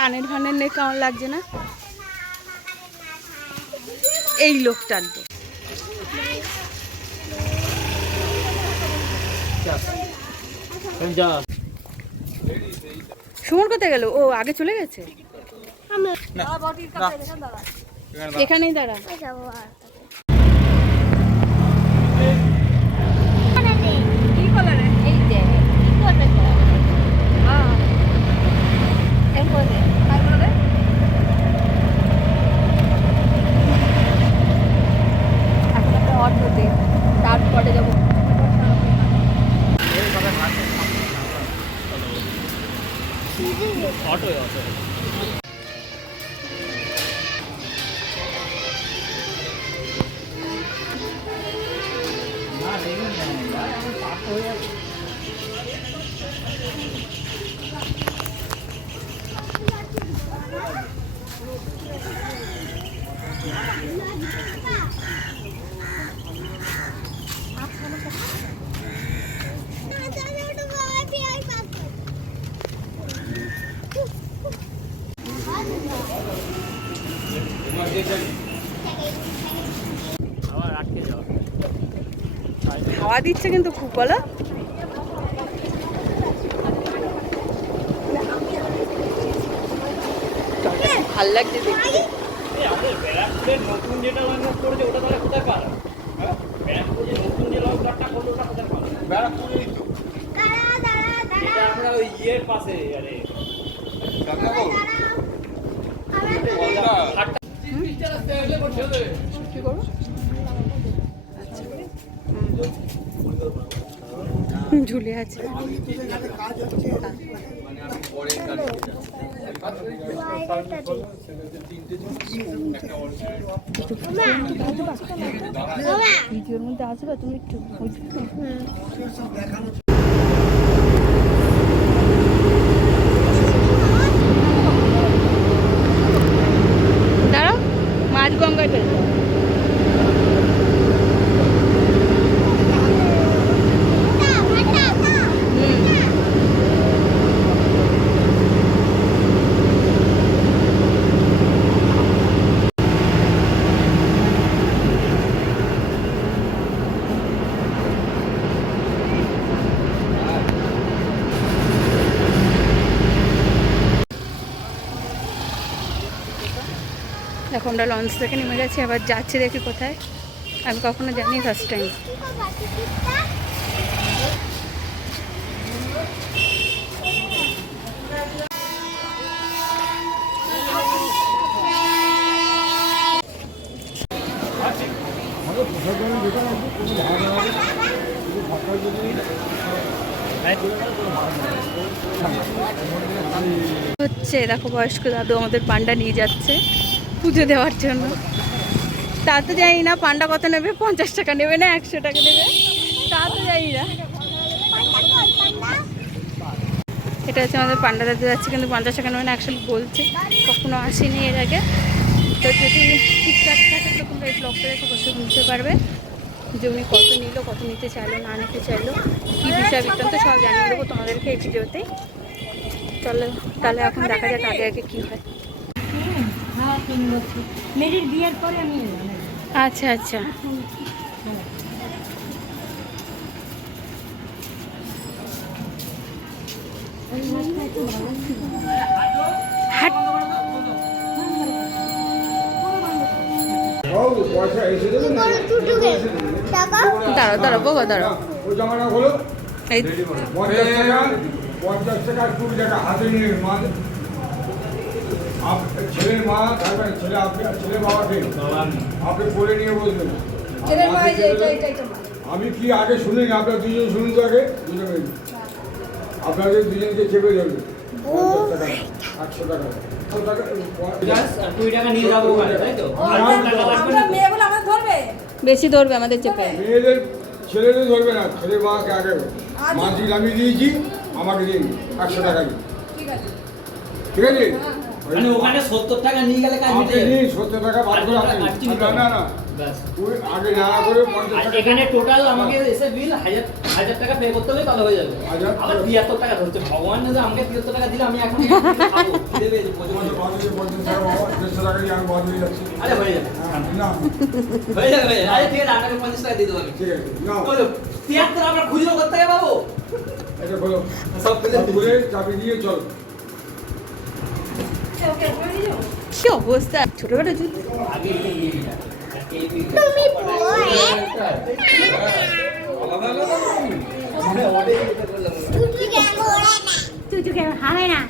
কানের ফানের নেই, কেমন লাগছে না এই লোকটার? সুমন কোথায় গেল? ও আগে চলে গেছে। এখানেই দাঁড়া। তারপরে যাবো হাওয়া দিচ্ছে কিন্তু খুব, বলো। ভাল লাগছে দেখতে। কি করবো? ঝুলে আছে। ভিডিওর মধ্যে আসবে তুমি একটু। দাঁড়াও, মাঝ গঙ্গায় চলে যাও। দেখো আমরা লঞ্চ থেকে নেমে গেছি, আবার যাচ্ছি দেখি কোথায়। আমি কখনো জানি ফার্স্ট টাইম। হচ্ছে দেখো বয়স্ক দাদু আমাদের পান্ডা নিয়ে যাচ্ছে পুজো দেওয়ার জন্য। তা তো জানি না পান্ডা কত নেবে, 50 টাকা নেবে না 100 টাকা নেবে, তা তো জানি না। এটা হচ্ছে আমাদের পান্ডা দাদু যাচ্ছে, কিন্তু 50 টাকা নেবে না, অ্যাকচুয়ালি বলছে। কখনো আসেনি এর আগে। তো যদি ঠিকঠাক থাকে তো তোমরা এই ব্লগটা দেখে বসে বুঝতে পারবে যে উনি কত নিল, কত নিতে চাইলো, না নিতে চাইলো, কী বিষয় বৃত্তান্ত সব জানিয়ে দেবো তোমাদেরকে এই ভিডিওতেই। চলো তাহলে এখন দেখা যাক আগে আগে কী হয়। মেরির বিয়ের পরে আমি আচ্ছা আচ্ছা। দাঁড়াও দাঁড়াও বাবা দাঁড়াও। এই 50 টাকা 20 টাকা হাতে নিয়ে ছেলের মা, তারপরে ছেলে ছেলে বাবাকে আপনি বলে নিয়ে বলবেন। আমি কি আগে শুনিনি, আপনার দুজন শুনুন তো আগে, আপনাদের দুজনকে চেপে দেবে 100 টাকা 20 টাকা নিয়ে যাবো, তাই তো? বেশি ধরবে আমাদের চেপে। মেয়েদের ছেলেদের ধরবে না, ছেলে মাকে আগে মাঝি আমি দিয়েছি, আমাকে দিন 100 টাকা দিন। ঠিক আছে? ওখানে 70 টাকা নিয়ে গেলে কাজ মিটে যাবে। 70 টাকা বাদ করে আপনি না না ব্যাস। ওই আগে না করে 50 আর টাকা এখানে টোটাল আমাকে এসে বিল 1000 টাকা পে করতে হবে তাহলে হয়ে যাবে। 1000 আবার 73 টাকা ধরছে ভগবান, যদি আমাকে 73 টাকা দিলে আমি এখন খাবো খিদে পেয়েছে প্রচুর। তোমাদের বাজে 50 টাকা বাবা 150 টাকা দিয়ে আমি বাদ হয়ে যাচ্ছি। আরে হয়ে যাবে, হ্যাঁ, না হয়ে যাবে, হয়ে যাবে। আরে ঠিক আছে, আপনাকে 50 টাকা দিয়ে দেবো আমি। ঠিক আছে নাও বলো 73 আমরা খুচরো করতে হবে বাবু। এটা বলো সব সব খুলে চাবি দিয়ে চল। ওকে করে দিও। কি অবস্থা, ছোটখাটো জুতো। আগে এটা নিয়ে যা। তুমি পড়ে। আলাদা আলাদা মানে অর্ডার করলাম। তুই তো কেন হবে না